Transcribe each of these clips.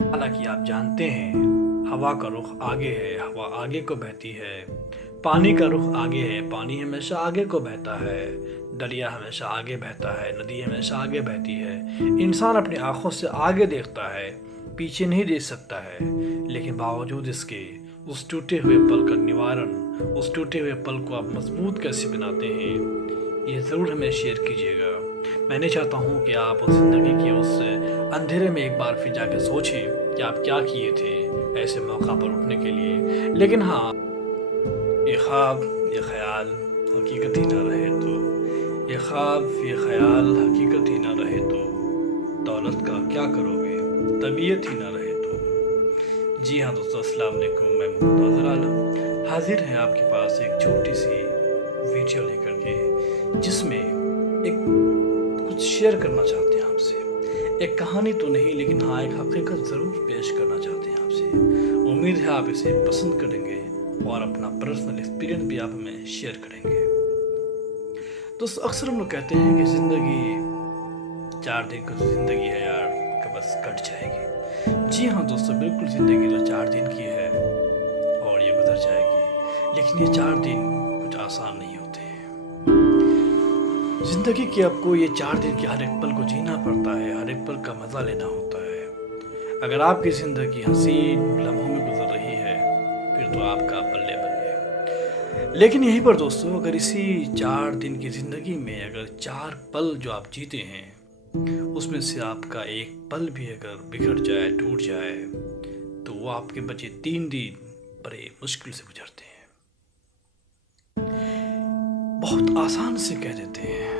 हालांकि आप जानते हैं, हवा का रुख आगे है, हवा आगे को बहती है। पानी का रुख आगे है, पानी हमेशा आगे को बहता है। दरिया हमेशा आगे बहता है, नदी हमेशा आगे बहती है। इंसान अपनी आंखों से आगे देखता है, पीछे नहीं देख सकता है। लेकिन बावजूद इसके उस टूटे हुए पल का निवारण, उस टूटे हुए पल को आप मजबूत कैसे बनाते हैं, ये ज़रूर हमें शेयर कीजिएगा। मैं नहीं चाहता हूँ कि आप उस ज़िंदगी के उस अंधेरे में एक बार फिर जाकर सोचें कि आप क्या किए थे ऐसे मौका पर उठने के लिए। लेकिन हाँ, ये ख्वाब, ये ख्याल हकीकत ही ना रहे तो, ये ख्वाब, ये ख्याल हकीकत ही ना रहे तो, दौलत का क्या करोगे, तबीयत ही ना रहे तो। जी हाँ दोस्तों, अस्सलाम वालेकुम। मैं मोहम्मद अज़हर आलम हाजिर हैं आपके पास एक छोटी सी वीडियो लेकर के, जिसमें एक कुछ शेयर करना चाहते हैं आपसे। एक कहानी तो नहीं, लेकिन हाँ एक हकीकत ज़रूर पेश करना चाहते हैं आपसे। उम्मीद है आप इसे पसंद करेंगे और अपना पर्सनल एक्सपीरियंस भी आप हमें शेयर करेंगे। दोस्तों, अक्सर हम लोग कहते हैं कि ज़िंदगी 4 दिन की ज़िंदगी है यार, कि बस कट जाएगी। जी हाँ दोस्तों, बिल्कुल ज़िंदगी तो 4 दिन की है और ये गुजर जाएगी। लेकिन ये 4 दिन कुछ आसान नहीं होते हैं। ज़िंदगी के आपको ये 4 दिन के हर एक पल को जीना पड़ता है, हर एक पल का मज़ा लेना होता है। अगर आपकी ज़िंदगी हसीन लम्हों में गुजर रही है, फिर तो आपका बल्ले बल्ले। लेकिन यहीं पर दोस्तों, अगर इसी 4 दिन की ज़िंदगी में अगर 4 पल जो आप जीते हैं, उसमें से आपका एक पल भी अगर बिखर जाए, टूट जाए, तो वो आपके बचे 3 दिन बड़े मुश्किल से गुजरते हैं। बहुत आसान से कह देते हैं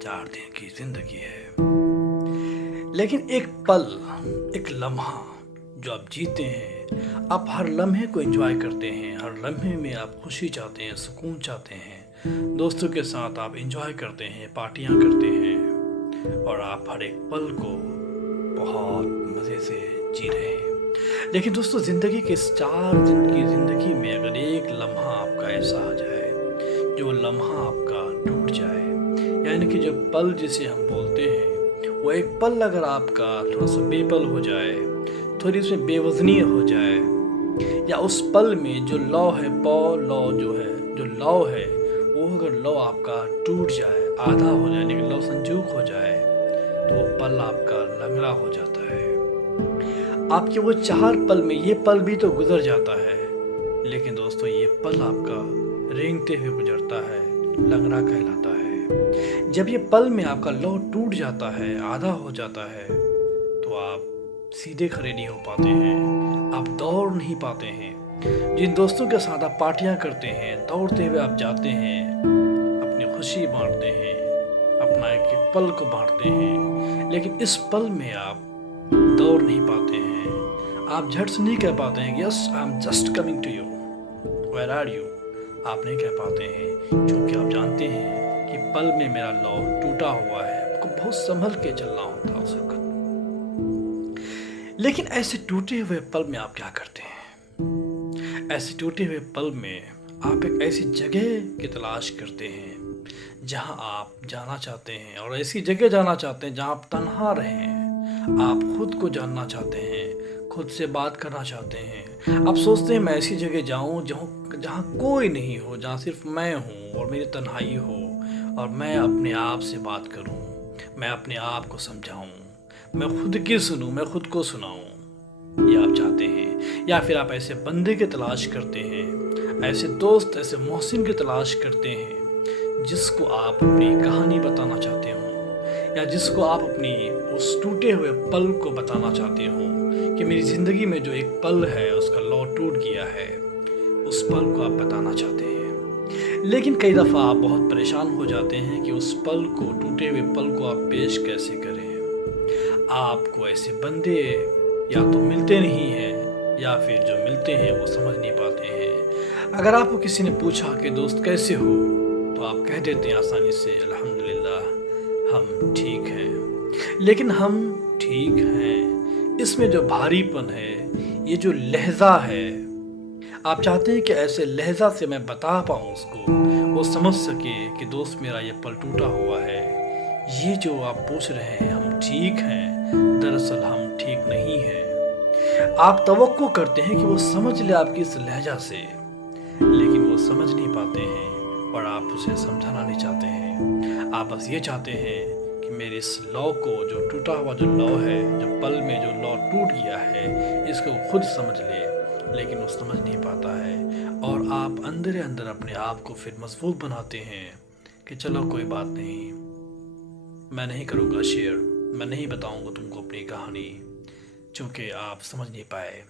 4 दिन की ज़िंदगी है, लेकिन एक पल, एक लम्हा जो आप जीते हैं, आप हर लम्हे को एंजॉय करते हैं। हर लम्हे में आप खुशी चाहते हैं, सुकून चाहते हैं, दोस्तों के साथ आप एंजॉय करते हैं, पार्टियां करते हैं, और आप हर एक पल को बहुत मज़े से जी रहे हैं। लेकिन दोस्तों, ज़िंदगी के इस 4 दिन की ज़िंदगी में अगर एक लम्हा आपका ऐसा आ जाए, जो लम्हा आपका टूट जाए, यानी कि जो पल जिसे हम बोलते हैं, वो एक पल अगर आपका थोड़ा सा बेपल हो जाए, थोड़ी उसमें बेवजनी हो जाए, या उस पल में जो लौ है, पौ लौ जो है, जो लौ है, वो अगर लौ आपका टूट जाए, आधा हो जाए, यानी कि लौ संचूक हो जाए, तो वो पल आपका लंगड़ा हो जाता है। आपके वो 4 पल में ये पल भी तो गुजर जाता है, लेकिन दोस्तों ये पल आपका रेंगते हुए गुजरता है, लंगड़ा कहलाता है। जब ये पल में आपका लौ टूट जाता है, आधा हो जाता है, तो आप सीधे खड़े नहीं हो पाते हैं, आप दौड़ नहीं पाते हैं। जिन दोस्तों के साथ आप पार्टियां करते हैं, दौड़ते हुए आप जाते हैं, अपनी खुशी बांटते हैं, अपना एक पल को बांटते हैं, लेकिन इस पल में आप दौड़ नहीं पाते हैं। आप झट से नहीं कह पाते हैं कि yes I'm just coming to you, where are you. आप नहीं कह पाते हैं, क्योंकि आप जानते हैं कि पल में मेरा लौ टूटा हुआ है। आपको बहुत संभल के चलना होता है उस वक्त। लेकिन ऐसे टूटे हुए पल में आप क्या करते हैं? ऐसे टूटे हुए पल में आप एक ऐसी जगह की तलाश करते हैं जहां आप जाना चाहते हैं, और ऐसी जगह जाना चाहते हैं जहां आप तन्हा रहें। आप खुद को जानना चाहते हैं, खुद से बात करना चाहते हैं। आप सोचते हैं मैं ऐसी जगह जाऊं जहां कोई नहीं हो, जहां सिर्फ मैं हूं और मेरी तन्हाई हो, और मैं अपने आप से बात करूं, मैं अपने आप को समझाऊं, मैं खुद की सुनूं, मैं खुद को सुनाऊं। ये आप चाहते हैं। या फिर आप ऐसे बंदे की तलाश करते हैं, ऐसे दोस्त, ऐसे मोहसिन की तलाश करते हैं, जिसको आप अपनी कहानी बताना चाहते हो, या जिसको आप अपनी उस टूटे हुए पल को बताना चाहते हो कि मेरी ज़िंदगी में जो एक पल है उसका लौ टूट गया है, उस पल को आप बताना चाहते हैं। लेकिन कई दफ़ा आप बहुत परेशान हो जाते हैं कि उस पल को, टूटे हुए पल को आप पेश कैसे करें। आपको ऐसे बंदे या तो मिलते नहीं हैं, या फिर जो मिलते हैं वो समझ नहीं पाते हैं। अगर आपको किसी ने पूछा कि दोस्त कैसे हो, तो आप कह देते हैं आसानी से अल्हम्दुलिल्लाह हम ठीक हैं। लेकिन हम ठीक हैं, इसमें जो भारीपन है, ये जो लहजा है, आप चाहते हैं कि ऐसे लहजा से मैं बता पाऊँ उसको, वो समझ सके कि दोस्त मेरा ये पल टूटा हुआ है। ये जो आप पूछ रहे हैं हम ठीक हैं, दरअसल हम ठीक नहीं हैं। آپ توقع کرتے ہیں کہ وہ سمجھ لے آپ کی اس لہجہ سے، لیکن وہ سمجھ نہیں پاتے ہیں اور آپ اسے سمجھانا نہیں چاہتے ہیں۔ آپ بس یہ چاہتے ہیں کہ میرے اس لو کو، جو ٹوٹا ہوا جو لو ہے، جو پل میں جو لو ٹوٹ گیا ہے، اس کو خود سمجھ لے، لیکن وہ سمجھ نہیں پاتا ہے، اور آپ اندر اندر اپنے آپ کو پھر مضبوط بناتے ہیں کہ چلو کوئی بات نہیں، میں نہیں کروں گا شیئر، میں نہیں بتاؤں گا تم کو اپنی کہانی، چونکہ آپ سمجھ نہیں پائے۔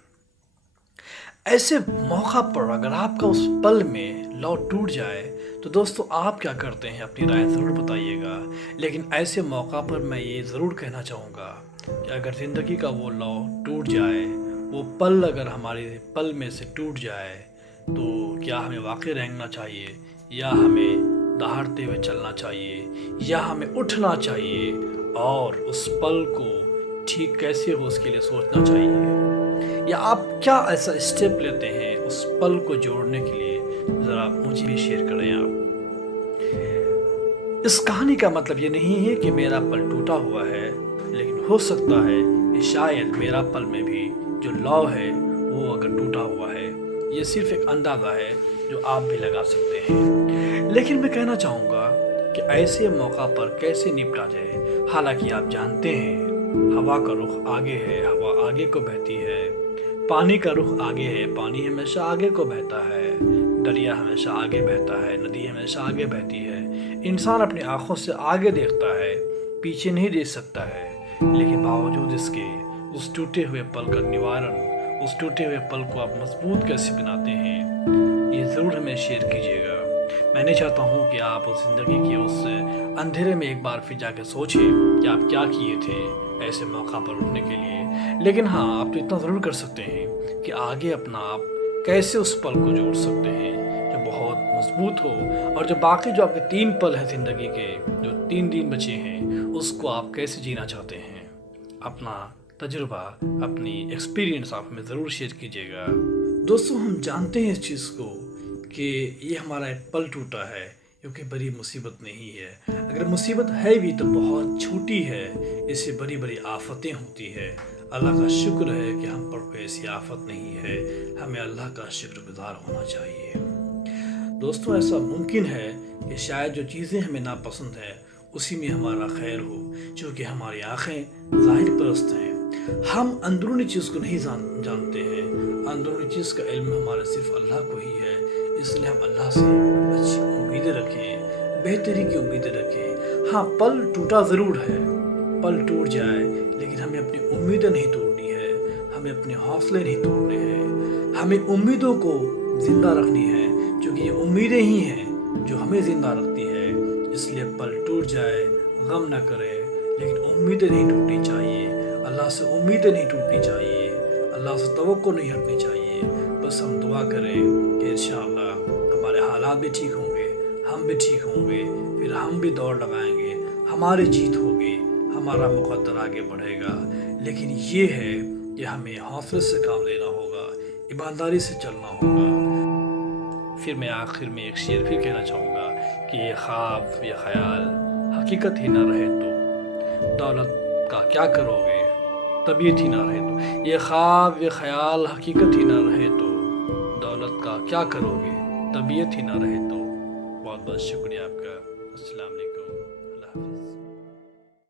ایسے موقع پر اگر آپ کا اس پل میں لو ٹوٹ جائے تو دوستو آپ کیا کرتے ہیں؟ اپنی رائے ضرور بتائیے گا۔ لیکن ایسے موقع پر میں یہ ضرور کہنا چاہوں گا کہ اگر زندگی کا وہ لو ٹوٹ جائے، وہ پل اگر ہمارے پل میں سے ٹوٹ جائے، تو کیا ہمیں واقعی رہنا چاہیے، یا ہمیں دہاڑتے ہوئے چلنا چاہیے، یا ہمیں اٹھنا چاہیے اور اس پل کو ٹھیک کیسے ہو اس کے لیے سوچنا چاہیے، یا آپ کیا ایسا اسٹیپ لیتے ہیں اس پل کو جوڑنے کے لیے؟ ذرا مجھے بھی شیئر کریں آپ۔ اس کہانی کا مطلب یہ نہیں ہے کہ میرا پل ٹوٹا ہوا ہے، لیکن ہو سکتا ہے کہ شاید میرا پل میں بھی جو لو ہے وہ اگر ٹوٹا ہوا ہے۔ یہ صرف ایک اندازہ ہے جو آپ بھی لگا سکتے ہیں، لیکن میں کہنا چاہوں گا کہ ایسے موقع پر کیسے نپٹا جائے۔ حالانکہ آپ جانتے ہیں ہوا کا رخ آگے ہے، ہوا آگے کو بہتی ہے، پانی کا رخ آگے ہے، پانی ہمیشہ آگے کو بہتا ہے، دریا ہمیشہ آگے بہتا ہے، ندی ہمیشہ آگے بہتی ہے۔ انسان اپنی آنکھوں سے آگے دیکھتا ہے، پیچھے نہیں دیکھ سکتا ہے، لیکن باوجود اس کے اس ٹوٹے ہوئے پل کا نوارن، اس ٹوٹے ہوئے پل کو آپ مضبوط کیسے بناتے ہیں، یہ ضرور ہمیں شیئر کیجیے گا۔ میں نہیں چاہتا ہوں کہ آپ اس زندگی کے اس اندھیرے میں ایک بار پھر جا کے سوچیں کہ آپ کیا کیے تھے ایسے موقع پر اٹھنے کے لیے، لیکن ہاں آپ تو اتنا ضرور کر سکتے ہیں کہ آگے اپنا آپ کیسے اس پل کو جوڑ سکتے ہیں جو بہت مضبوط ہو، اور جو باقی جو آپ کے 3 پل ہیں زندگی کے، جو 3 دن بچے ہیں، اس کو آپ کیسے جینا چاہتے ہیں۔ اپنا تجربہ، اپنی ایکسپیرینس آپ ہمیں ضرور شیئر کیجیے گا۔ دوستو ہم جانتے ہیں اس چیز کو کہ یہ ہمارا ایک پل ٹوٹا ہے، کیونکہ بڑی مصیبت نہیں ہے، اگر مصیبت ہے بھی تو بہت چھوٹی ہے، اس سے بڑی بڑی آفتیں ہوتی ہے۔ اللہ کا شکر ہے کہ ہم پر کوئی ایسی آفت نہیں ہے، ہمیں اللہ کا شکر گزار ہونا چاہیے۔ دوستو ایسا ممکن ہے کہ شاید جو چیزیں ہمیں ناپسند ہیں اسی میں ہمارا خیر ہو، چونکہ ہماری آنکھیں ظاہر پرست ہیں، ہم اندرونی چیز کو نہیں جانتے ہیں، اندرونی چیز کا علم ہمارے صرف اللہ کو ہی ہے، اس لیے ہم اللہ سے اچھی امیدیں رکھیں، بہتری کی امیدیں رکھیں۔ ہاں پل ٹوٹا ضرور ہے، پل ٹوٹ جائے، لیکن ہمیں اپنی امیدیں نہیں توڑنی ہے، ہمیں اپنے حوصلے نہیں توڑنے ہیں، ہمیں امیدوں کو زندہ رکھنی ہے، کیونکہ یہ امیدیں ہی ہیں جو ہمیں زندہ رکھتی ہے۔ اس لیے پل ٹوٹ جائے غم نہ کریں، لیکن امیدیں نہیں ٹوٹنی چاہیے، اللہ سے امیدیں نہیں ٹوٹنی چاہیے، اللہ سے توقع نہیں ہٹنی چاہیے۔ بس ہم دعا کریں کہ انشاءاللہ ہمارے حالات بھی ٹھیک ہوں گے، ہم بھی ٹھیک ہوں گے، پھر ہم بھی دوڑ لگائیں گے، ہماری جیت ہوگی، ہمارا مقدر آگے بڑھے گا۔ لیکن یہ ہے کہ ہمیں حوصلے سے کام لینا ہوگا، ایمانداری سے چلنا ہوگا۔ پھر میں آخر میں ایک شعر بھی کہنا چاہوں گا کہ یہ خواب، یہ خیال حقیقت ہی نہ رہے تو دولت کا کیا کرو گے، طبیعت ہی نہ رہے تو۔ یہ خواب، یہ خیال حقیقت ہی نہ رہے تو دولت کا کیا کرو گے، طبیعت ہی نہ رہے تو۔ بہت بہت شکریہ آپ کا۔